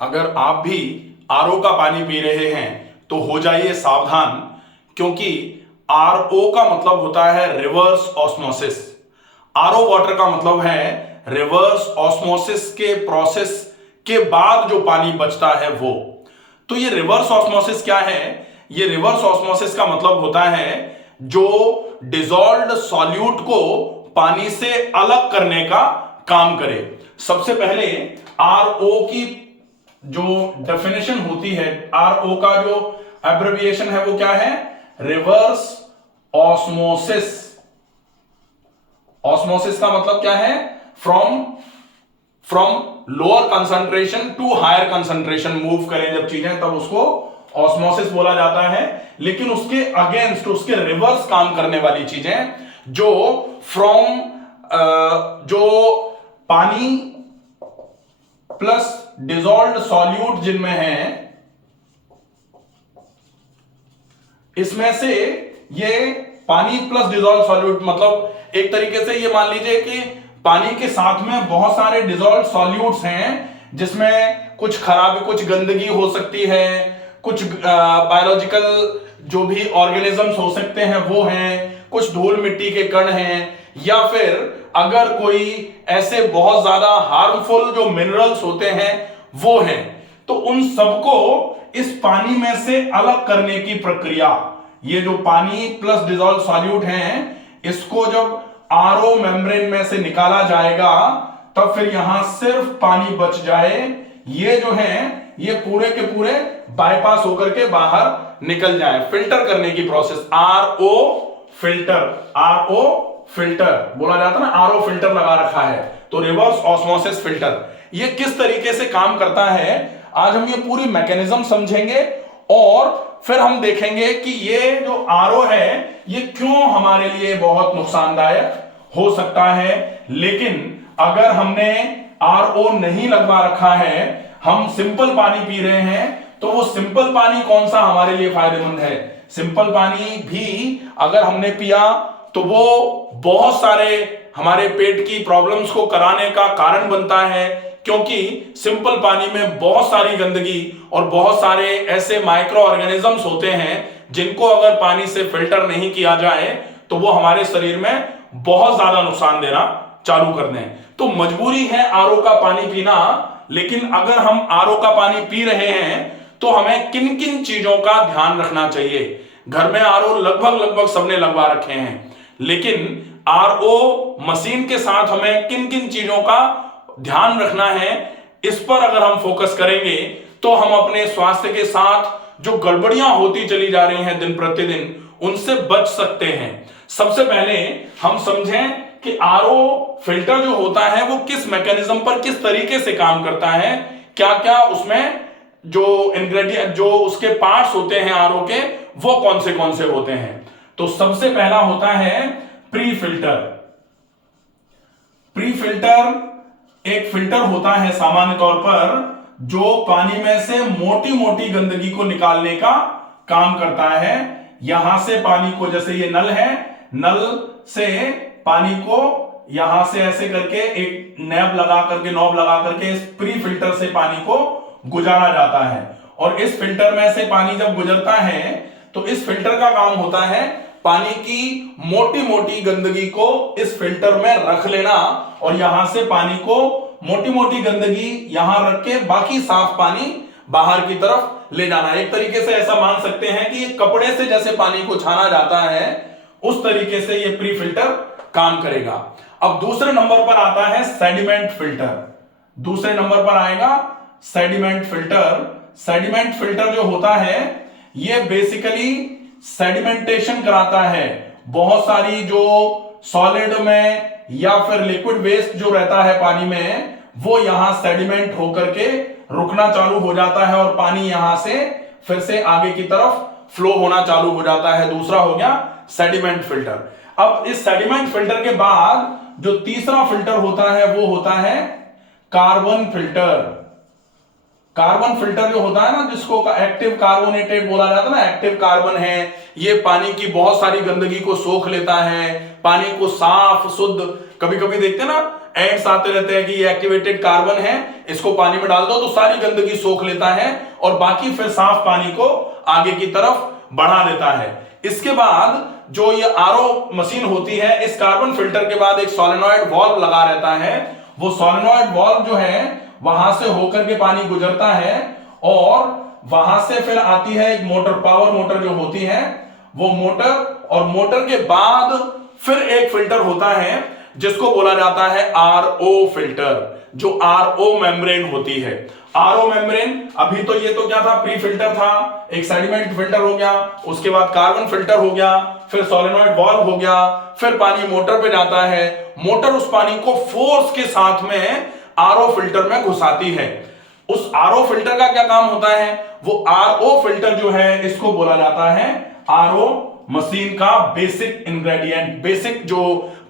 अगर आप भी आरओ का पानी पी रहे हैं तो हो जाइए सावधान, क्योंकि आरओ का मतलब होता है रिवर्स ऑस्मोसिस। आरओ वाटर का मतलब है रिवर्स ऑस्मोसिस के प्रोसेस के बाद जो पानी बचता है वो। तो ये रिवर्स ऑस्मोसिस क्या है? ये रिवर्स ऑस्मोसिस का मतलब होता है जो डिसॉल्व्ड सॉल्यूट को पानी से अलग करने का काम करे। सबसे पहले आरओ की जो डेफिनेशन होती है, आरओ का जो एब्रिविएशन है वो क्या है? Reverse osmosis. ऑस्मोसिस का मतलब क्या है? From lower concentration to higher concentration move करें जब चीजें, तब उसको ऑस्मोसिस बोला जाता है। लेकिन उसके अगेंस्ट, उसके रिवर्स काम करने वाली चीजें जो फ्रॉम जो पानी प्लस डिसॉल्व्ड सॉल्यूट जिनमें है, इसमें से ये पानी प्लस डिसॉल्व सॉल्यूट, मतलब एक तरीके से ये मान लीजिए कि पानी के साथ में बहुत सारे डिसॉल्व सॉल्यूट्स हैं, जिसमें कुछ खराब, कुछ गंदगी हो सकती है, कुछ बायोलॉजिकल जो भी ऑर्गेनिजम्स हो सकते हैं वो हैं, कुछ धूल मिट्टी के कण हैं, या फिर अगर कोई ऐसे बहुत ज्यादा हार्मफुल जो मिनरल्स होते हैं वो हैं, तो उन सबको इस पानी में से अलग करने की प्रक्रिया, ये जो पानी प्लस डिसॉल्व सॉल्यूट हैं, इसको जब आरओ मेम्ब्रेन में से निकाला जाएगा तब फिर यहां सिर्फ पानी बच जाए। ये जो है ये पूरे के पूरे बाईपास होकर के बाहर निकल जाए। फिल्टर करने की process, RO filter, RO filter बोला जाता है ना, आरओ फिल्टर लगा रखा है, तो रिवर्स ऑस्मोसिस फिल्टर। ये किस तरीके से काम करता है, आज हम ये पूरी मैकेनिज्म समझेंगे और फिर हम देखेंगे कि ये जो आरओ है ये क्यों हमारे लिए बहुत नुकसानदायक हो सकता है। लेकिन अगर हमने आरओ नहीं लगवा रखा है, हम सिंपल पानी पी रहे हैं, तो वो सिंपल पानी कौन सा हमारे लिए फायदेमंद है? सिंपल पानी भी अगर हमने पिया तो वो बहुत सारे हमारे पेट की प्रॉब्लम्स को कराने का कारण बनता है, क्योंकि सिंपल पानी में बहुत सारी गंदगी और बहुत सारे ऐसे माइक्रो ऑर्गेनिजम्स होते हैं जिनको अगर पानी से फिल्टर नहीं किया जाए तो वो हमारे शरीर में बहुत ज्यादा नुकसान देना चालू कर दें। तो मजबूरी है आरओ का पानी पीना। लेकिन अगर हम आरओ का पानी पी रहे हैं तो हमें किन किन चीजों का ध्यान रखना चाहिए? घर में आरओ लगभग सबने लगवा रखे हैं, लेकिन आरओ मशीन के साथ हमें किन किन चीजों का ध्यान रखना है, इस पर अगर हम फोकस करेंगे तो हम अपने स्वास्थ्य के साथ जो गड़बड़ियां होती चली जा रही हैं दिन प्रतिदिन, उनसे बच सकते हैं। सबसे पहले हम समझें कि आरओ फिल्टर जो होता है वो किस मैकेनिज्म पर, किस तरीके से काम करता है, क्या क्या उसमें जो इंग्रेडिएंट, जो उसके पार्ट्स होते हैं आरओ के, वो कौन से होते हैं। तो सबसे पहला होता है प्री फिल्टर। प्री फिल्टर एक फिल्टर होता है सामान्य तौर पर जो पानी में से मोटी मोटी गंदगी को निकालने का काम करता है। यहां से पानी को, जैसे ये नल है, नल से पानी को यहां से ऐसे करके एक नॉब लगा करके इस प्री फिल्टर से पानी को गुजारा जाता है। और इस फिल्टर में से पानी जब गुजरता है तो इस फिल्टर का काम होता है पानी की मोटी मोटी गंदगी को इस फिल्टर में रख लेना, और यहां से पानी को मोटी मोटी गंदगी यहां रख के बाकी साफ पानी बाहर की तरफ ले जाना। एक तरीके से ऐसा मान सकते हैं कि कपड़े से जैसे पानी को छाना जाता है, उस तरीके से ये प्री फिल्टर काम करेगा। अब दूसरे नंबर पर आता है सेडिमेंट फिल्टर। दूसरे नंबर पर आएगा सेडिमेंट फिल्टर। सेडिमेंट फिल्टर जो होता है ये बेसिकली सेडिमेंटेशन कराता है। बहुत सारी जो सॉलिड में या फिर लिक्विड वेस्ट जो रहता है पानी में, वो यहां सेडिमेंट होकर के रुकना चालू हो जाता है और पानी यहां से फिर से आगे की तरफ फ्लो होना चालू हो जाता है। दूसरा हो गया सेडिमेंट फिल्टर। अब इस सेडिमेंट फिल्टर के बाद जो तीसरा फिल्टर होता है वो होता है कार्बन फिल्टर। कार्बन फिल्टर जो होता है ना, जिसको एक्टिव कार्बोनेटेड बोला जाता है ना, एक्टिव कार्बन है, ये पानी की बहुत सारी गंदगी को सोख लेता है, पानी को साफ शुद्ध। कभी कभी देखते हैं ना एड्स आते रहते हैं कि ये एक्टिवेटेड कार्बन है, इसको पानी में डाल दो तो सारी गंदगी सोख लेता है और बाकी फिर साफ पानी को आगे की तरफ बढ़ा देता है। इसके बाद जो ये आरओ मशीन होती है, इस कार्बन फिल्टर के बाद एक सोलेनॉइड वाल्व लगा रहता है। वो सोलेनॉइड वाल्व जो है वहां से होकर के पानी गुजरता है और वहां से फिर आती है एक मोटर, पावर मोटर जो होती है वो मोटर, और मोटर के बाद फिर एक फिल्टर होता है जिसको बोला जाता है आरओ फिल्टर, जो आरओ मेम्ब्रेन होती है। आरओ मेम्ब्रेन, अभी तो ये तो क्या था, प्री फिल्टर था, एक सेडिमेंट फिल्टर हो गया, उसके बाद कार्बन फिल्टर हो गया, फिर सोलेनॉइड वाल्व हो गया, फिर पानी मोटर पे जाता है, मोटर उस पानी को फोर्स के साथ में आरओ फिल्टर में घुसाती है। उस आरओ फिल्टर का क्या काम होता है, वो आरओ फिल्टर जो है इसको बोला जाता है आरओ मशीन का बेसिक इंग्रेडिएंट, बेसिक जो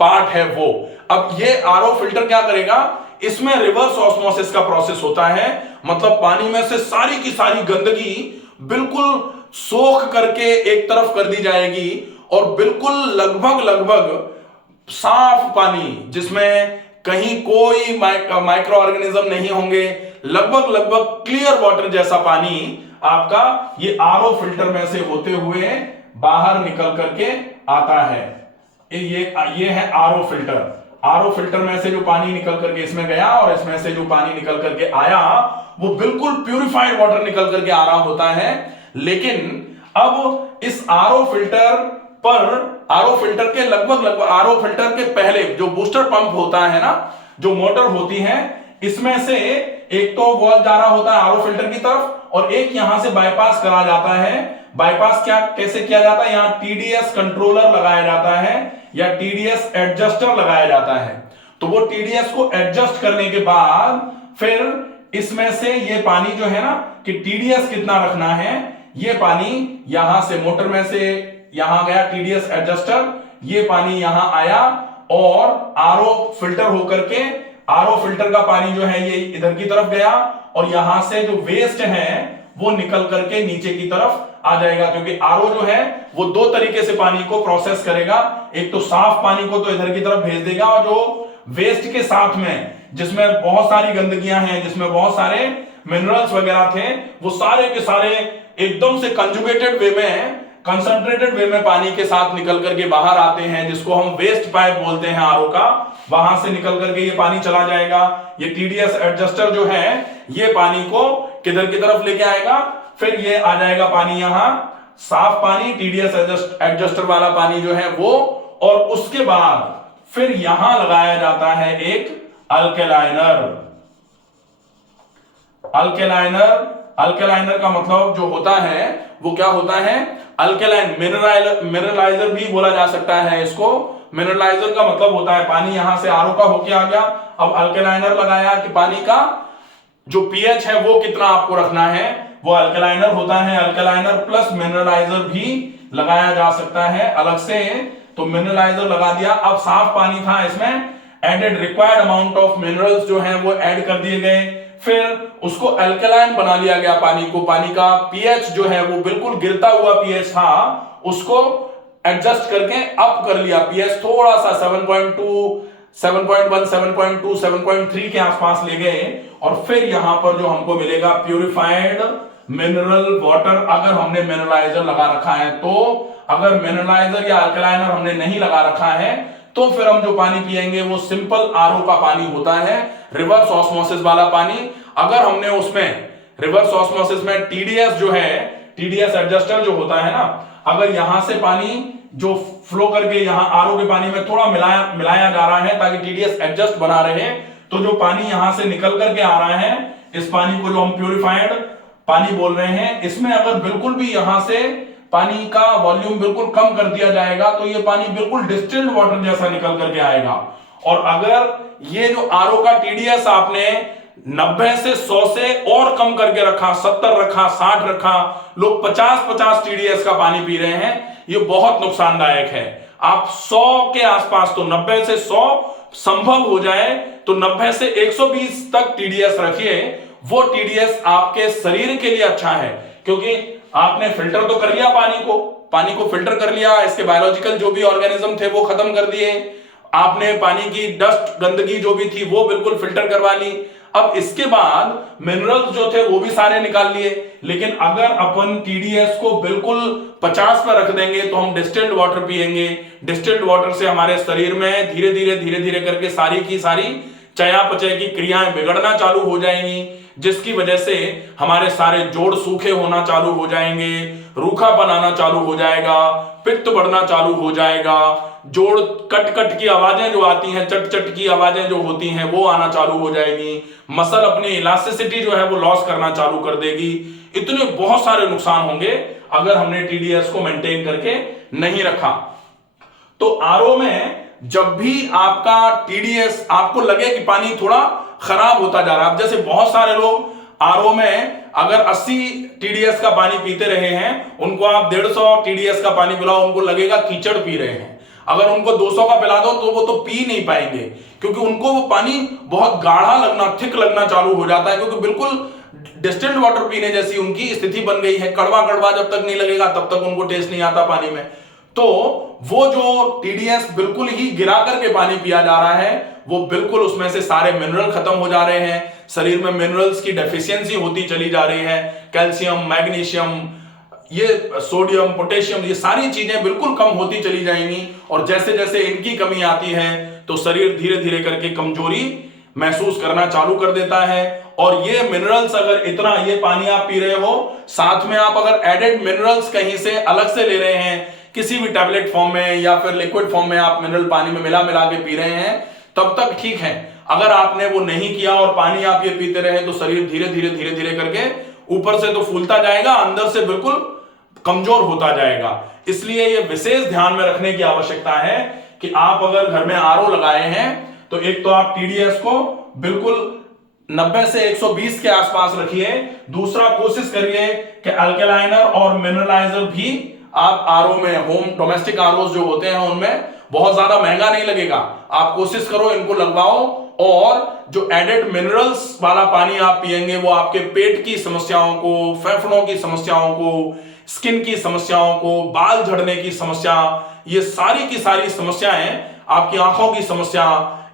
पार्ट है वो। अब ये आरओ फिल्टर क्या करेगा, इसमें रिवर्स ऑस्मोसिस का प्रोसेस होता है, मतलब पानी में से सारी की सारी गंदगी बिल्कुल सोख करके एक तरफ कर दी जाएगी और बिल्कुल लगभग साफ पानी जिसमें कहीं कोई माइक्रो ऑर्गेनिज्म नहीं होंगे, लगभग क्लियर वाटर जैसा पानी आपका ये आरओ फिल्टर में से होते हुए बाहर निकल करके आता है। ये है आरओ फिल्टर। आरओ फिल्टर में से जो पानी निकल करके इसमें गया और इसमें से जो पानी निकल करके आया वो बिल्कुल प्यूरिफाइड वाटर निकल करके आ रहा होता है। लेकिन अब इस आरओ फिल्टर पर, आरओ फिल्टर के लगभग आरओ फिल्टर के पहले जो बूस्टर पंप होता है ना, जो मोटर होती है, इसमें से एक तो वॉल्व जा रहा होता है आरओ फिल्टर की तरफ और एक यहां से बाईपास करा जाता है। बाईपास क्या कैसे किया जाता है, यहां टीडीएस कंट्रोलर लगाया जाता है या टीडीएस एडजस्टर लगाया जाता है। तो वो टीडीएस को एडजस्ट करने के बाद फिर इसमें से ये पानी जो है ना, कि टीडीएस कितना रखना है, ये पानी यहां से मोटर में से यहां गया टीडीएस एडजस्टर, ये पानी यहां आया और आरओ फिल्टर होकर के, आरओ फिल्टर का पानी जो है ये इधर की तरफ गया और यहां से जो वेस्ट है वो निकल करके नीचे की तरफ आ जाएगा। क्योंकि आरओ जो है वो दो तरीके से पानी को प्रोसेस करेगा, एक तो साफ पानी को तो इधर की तरफ भेज देगा और जो वेस्ट के साथ में जिसमें बहुत सारी गंदगियां हैं, जिसमें बहुत सारे मिनरल्स वगैरह थे, वो सारे के सारे एकदम से कंजुगेटेड वे में, कंसंट्रेटेड वे में पानी के साथ निकल करके बाहर आते हैं, जिसको हम वेस्ट पाइप बोलते हैं आरओ का। वहां से निकल करके ये पानी चला जाएगा। ये टीडीएस एडजस्टर जो है ये पानी को किधर की तरफ लेके आएगा, फिर ये आ जाएगा पानी यहां, साफ पानी, टीडीएस एडजस्टर वाला पानी जो है वो, और उसके बाद फिर यहां लगाया जाता है एक अल्केलाइनर। अल्केलाइनर का मतलब जो होता है वो क्या होता है, अल्केलाइन मिनरलाइजर भी बोला जा सकता है इसको। मिनरलाइजर का मतलब होता है पानी यहां से आरओ का होके आ गया, अब अल्केलाइनर लगाया कि पानी का जो पीएच है वो कितना आपको रखना है, वो अल्केलाइनर होता है। अल्केलाइनर प्लस मिनरलाइजर भी लगाया जा सकता है अलग से, तो मिनरलाइजर लगा दिया। अब साफ पानी था, इसमें added required amount of minerals जो है वो ऐड कर दिए गए, फिर उसको अल्कलाइन बना लिया गया पानी को। पानी का पीएच जो है वो बिल्कुल गिरता हुआ पीएच था, उसको एडजस्ट करके अप कर लिया, पीएच थोड़ा सा 7.2, 7.1, 7.2, 7.3 के आसपास ले गए और फिर यहां पर जो हमको मिलेगा प्यूरिफाइड मिनरल वाटर। अगर हमने मिनरलाइजर लगा रखा है तो, अगर मिनरलाइजर या अल्कलाइनर हमने नहीं लगा रखा है तो फिर हम जो पानी पिएंगे वो सिंपल आरओ का पानी होता है, रिवर्स ऑस्मोसिस वाला पानी। अगर हमने उसमें रिवर्स ऑस्मोसिस में टीडीएस जो है, टीडीएस एडजस्टर जो होता है ना, अगर यहां से पानी जो फ्लो करके यहां आरओ के पानी में थोड़ा मिलाया जा रहा है ताकि टीडीएस एडजस्ट बना रहे, तो जो पानी यहां से निकल करके आ रहा है, इस पानी को जो हम प्यूरिफाइड पानी बोल रहे हैं, इसमें अगर बिल्कुल भी यहां से पानी का वॉल्यूम बिल्कुल कम कर दिया जाएगा तो ये पानी बिल्कुल डिस्टिल्ड वाटर जैसा निकल करके आएगा। और अगर ये जो आरओ का टीडीएस आपने 90 से 100 से और कम करके रखा, 70 रखा, 60 रखा, लोग 50 टीडीएस का पानी पी रहे हैं, ये बहुत नुकसानदायक है। आप 100 के आसपास, तो 90 से 100 संभव हो जाए तो 90 से 120 तक टीडीएस रखिए, वो टीडीएस आपके शरीर के लिए अच्छा है। क्योंकि आपने फिल्टर तो कर लिया पानी को फिल्टर कर लिया, इसके बायोलॉजिकल जो भी ऑर्गेनिज्म थे वो खत्म कर दिए, आपने पानी की डस्ट गंदगी जो भी थी वो बिल्कुल फिल्टर करवा ली। अब इसके बाद मिनरल्स जो थे वो भी सारे निकाल लिए। लेकिन अगर अपन टीडीएस को बिल्कुल 50 पर रख देंगे तो हम डिस्टिल्ड वाटर पिएंगे। डिस्टिल्ड वाटर से हमारे शरीर में धीरे धीरे करके सारी की सारी चयापचय की क्रियाएं बिगड़ना चालू हो जाएंगी, जिसकी वजह से हमारे सारे जोड़ सूखे होना चालू हो जाएंगे, रूखापन आना चालू हो जाएगा, पित्त बढ़ना चालू हो जाएगा, जोड़ कट कट की आवाजें जो आती हैं, चट चट की आवाजें जो होती हैं वो आना चालू हो जाएगी, मसल अपनी इलास्टिसिटी जो है वो लॉस करना चालू कर देगी। इतने बहुत सारे नुकसान होंगे अगर हमने टीडीएस को मेंटेन करके नहीं रखा। तो आरओ में जब भी आपका टीडीएस आपको लगे कि पानी थोड़ा खराब होता जा रहा है, जैसे बहुत सारे लोग आरओ में अगर 80 टीडीएस का पानी पीते रहे हैं, उनको आप 150 टीडीएस का पानी पिलाओ, उनको लगेगा कीचड़ पी रहे हैं। अगर उनको 200 का पिला दो तो वो तो पी नहीं पाएंगे, क्योंकि उनको वो पानी बहुत गाढ़ा लगना, थिक लगना चालू हो जाता है, क्योंकि बिल्कुल डिस्टिल्ड वाटर पीने जैसी उनकी स्थिति बन गई है। कड़वा कड़वा जब तक नहीं लगेगा तब तक उनको टेस्ट नहीं आता पानी में। तो वो जो टीडीएस बिल्कुल ही गिरा करके पानी पिया जा रहा है, वो बिल्कुल उसमें से सारे मिनरल खत्म हो जा रहे हैं, शरीर में मिनरल्स की डेफिशिएंसी होती चली जा रही है, कैल्शियम, मैग्नीशियम, ये सोडियम, पोटेशियम, ये सारी चीजें बिल्कुल कम होती चली जाएंगी। और जैसे जैसे इनकी कमी आती है तो शरीर धीरे धीरे करके कमजोरी महसूस करना चालू कर देता है। और ये मिनरल्स अगर इतना, ये पानी आप पी रहे हो, साथ में आप अगर एडेड मिनरल्स कहीं से अलग से ले रहे हैं, किसी भी टैबलेट फॉर्म में या फिर लिक्विड फॉर्म में आप मिनरल पानी में मिला मिला के पी रहे हैं, तब तक ठीक है। अगर आपने वो नहीं किया और पानी आप ये पीते रहे तो शरीर धीरे धीरे करके ऊपर से तो फूलता जाएगा, अंदर से बिल्कुल कमजोर होता जाएगा। इसलिए ये विशेष ध्यान में रखने की आवश्यकता है कि आप अगर घर में आरओ लगाए हैं तो एक तो आप टीडीएस को बिल्कुल 90 से 120 के आसपास रखिए। दूसरा, कोशिश करिए कि अल्कलाइनर और मिनरलाइजर भी आप आरओ में, होम डोमेस्टिक आरओ जो होते हैं उनमें बहुत ज्यादा महंगा नहीं लगेगा, आप कोशिश करो इनको लगवाओ। और जो एडेड मिनरल्स वाला पानी आप पिएंगे वो आपके पेट की समस्याओं को, फेफड़ों की समस्याओं को, स्किन की समस्याओं को, बाल झड़ने की समस्या, ये सारी की सारी समस्याएं, आपकी आंखों की समस्या,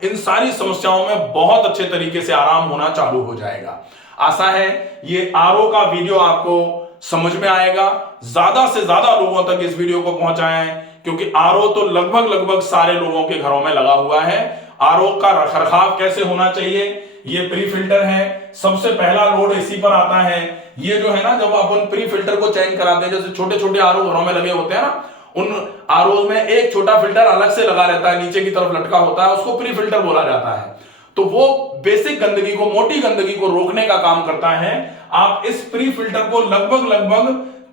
इन सारी समस्याओं में बहुत अच्छे तरीके से आराम होना चालू हो जाएगा। आशा है ये आरओ का वीडियो आपको समझ में आएगा। ज्यादा से ज्यादा लोगों तक इस वीडियो को पहुंचाएं, क्योंकि आरओ तो लगभग सारे लोगों के घरों में लगा हुआ है। आरओ का रखरखाव कैसे होना चाहिए, ये प्री फिल्टर है, सबसे पहला लोड इसी पर आता है। ये जो है ना, जब अपन प्री फिल्टर को चेंज कराते हैं, जैसे छोटे छोटे आरओ घरों में लगे होते हैं ना, उन आरओ में एक छोटा फिल्टर अलग से लगा रहता है, नीचे की तरफ लटका होता है, उसको प्री फिल्टर बोला जाता है। तो वो बेसिक गंदगी को, मोटी गंदगी को रोकने का काम करता है। आप इस प्री फिल्टर को लगभग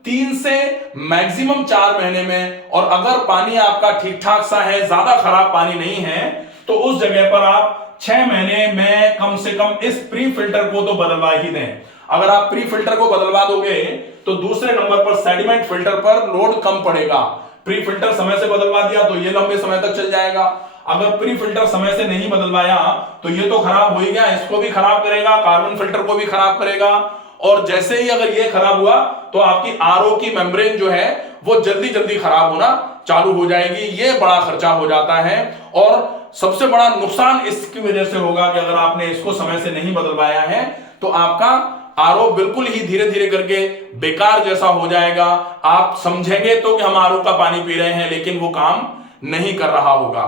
3 से मैक्सिमम 4 महीने में, और अगर पानी आपका ठीक ठाक सा है, ज्यादा खराब पानी नहीं है, तो उस जगह पर आप 6 महीने में कम से कम इस प्री फिल्टर को तो बदलवा ही दें। अगर आप प्री फिल्टर को बदलवा दोगे तो दूसरे नंबर पर सेडिमेंट फिल्टर पर लोड कम पड़ेगा। प्री फिल्टर समय से बदलवा दिया तो ये लंबे समय तक चल जाएगा। अगर प्री फिल्टर समय से नहीं बदलवाया तो ये तो खराब हो ही गया, इसको भी खराब करेगा, कार्बन फिल्टर को भी खराब करेगा। और जैसे ही अगर ये खराब हुआ तो आपकी आरओ की मेम्ब्रेन जो है वो जल्दी खराब होना चालू हो जाएगी। ये बड़ा खर्चा हो जाता है, और सबसे बड़ा नुकसान इसकी वजह से होगा कि अगर आपने इसको समय से नहीं बदलवाया है तो आपका आरओ बिल्कुल ही धीरे धीरे करके बेकार जैसा हो जाएगा। आप समझेंगे तो कि हम आरओ का पानी पी रहे हैं, लेकिन वो काम नहीं कर रहा होगा।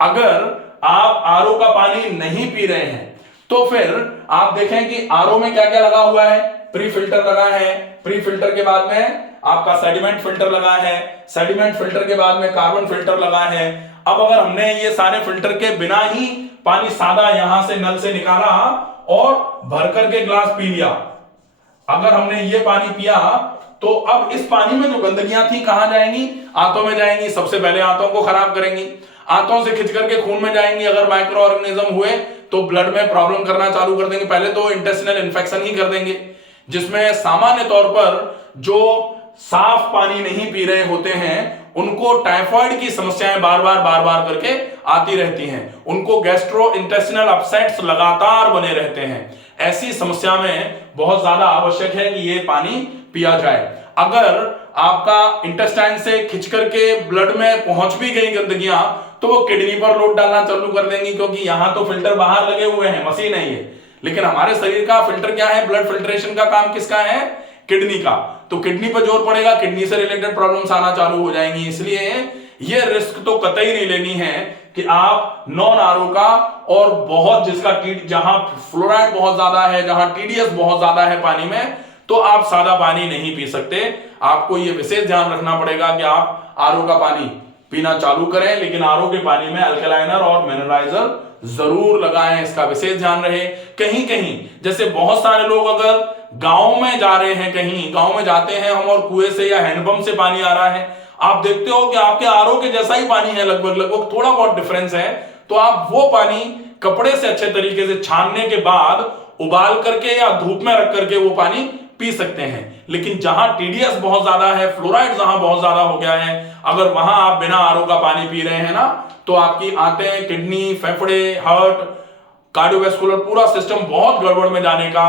अगर आप आरओ का पानी नहीं पी रहे हैं तो फिर आप देखें कि आरओ में क्या क्या लगा हुआ है। प्री फिल्टर लगा है, प्री फिल्टर के बाद में आपका सेडिमेंट फिल्टर लगा है, सेडिमेंट फिल्टर के बाद में कार्बन फिल्टर लगा है। अब अगर हमने ये सारे फिल्टर के बिना ही पानी सादा यहां से नल से निकाला और भर करके ग्लास पी लिया, अगर हमने ये पानी पिया तो अब इस पानी में जो गंदगियां थी कहां जाएंगी? आंतों में जाएंगी। सबसे पहले आंतों को खराब करेंगी, आंतों से खिंच करके खून में जाएंगी। अगर माइक्रो ऑर्गेनिज्म हुए तो ब्लड में प्रॉब्लम करना चालू कर देंगे। पहले तो इंटेस्टिनल इन्फेक्शन ही कर देंगे, जिसमें सामान्य तौर पर जो साफ पानी नहीं पी रहे होते हैं उनको टाइफाइड की समस्याएं बार बार करके आती रहती हैं। उनको गैस्ट्रो इंटेस्टिनल अपसेट्स लगातार बने रहते हैं, ऐसी समस्या में बहुत ज्यादा आवश्यक है कि ये पानी पिया जाए। अगर आपका इंटेस्टाइन से खिंच करके ब्लड में पहुंच भी गई गंदगियां तो वो किडनी पर लोड डालना चालू कर देंगी, क्योंकि यहां तो फिल्टर बाहर लगे हुए हैं, मशीन है ये, लेकिन हमारे शरीर का फिल्टर क्या है, ब्लड फिल्ट्रेशन का काम किसका है, किडनी का। तो किडनी पर जोर पड़ेगा, किडनी से रिलेटेड प्रॉब्लम्स आना चालू हो जाएंगी। इसलिए ये रिस्क तो कतई नहीं लेनी है कि आप नॉन आरओ का और बहुत जिसका जहां फ्लोराइड बहुत ज्यादा है, जहां टीडीएस बहुत ज्यादा है पानी में, तो आप सादा पानी नहीं पी सकते। आपको यह विशेष ध्यान रखना पड़ेगा कि आप आरओ का पानी पीना चालू करें, लेकिन आरओ के पानी में अल्कलाइनर और मिनरलाइजर जरूर लगाएं, इसका विशेष ध्यान रहे। कहीं कहीं जैसे बहुत सारे लोग अगर गांव में जा रहे हैं, कहीं गांव में जाते हैं हम और कुएं से या हैंडपंप से पानी आ रहा है, आप देखते हो कि आपके आरओ के जैसा ही पानी है, लगभग थोड़ा बहुत डिफरेंस है, तो आप वो पानी कपड़े से अच्छे तरीके से छानने के बाद उबाल करके या धूप में रख करके वो पानी पी सकते हैं। लेकिन जहां टीडीएस बहुत ज्यादा है, फ्लोराइड जहां बहुत ज्यादा हो गया है, अगर वहां आप बिना आरओ का पानी पी रहे हैं ना, तो आपकी आंतें, किडनी, फेफड़े, हार्ट, कार्डियोवैस्कुलर पूरा सिस्टम बहुत गड़बड़ में जाने का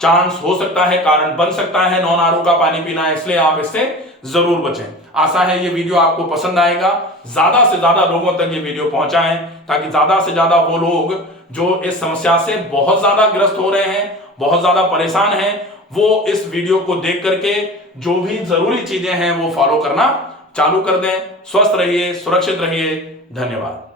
चांस हो सकता है, कारण बन सकता है नॉन आरओ का पानी पीना। इसलिए आप इससे जरूर बचें। आशा है ये वीडियो आपको पसंद आएगा, ज्यादा से ज्यादा लोगों तक ये वीडियो पहुंचाएं, ताकि ज्यादा से ज्यादा वो लोग जो इस समस्या से बहुत ज्यादा ग्रस्त हो रहे हैं, बहुत ज्यादा परेशान हैं, वो इस वीडियो को देख करके जो भी जरूरी चीजें हैं वो फॉलो करना चालू कर दें। स्वस्थ रहिए, सुरक्षित रहिए। धन्यवाद।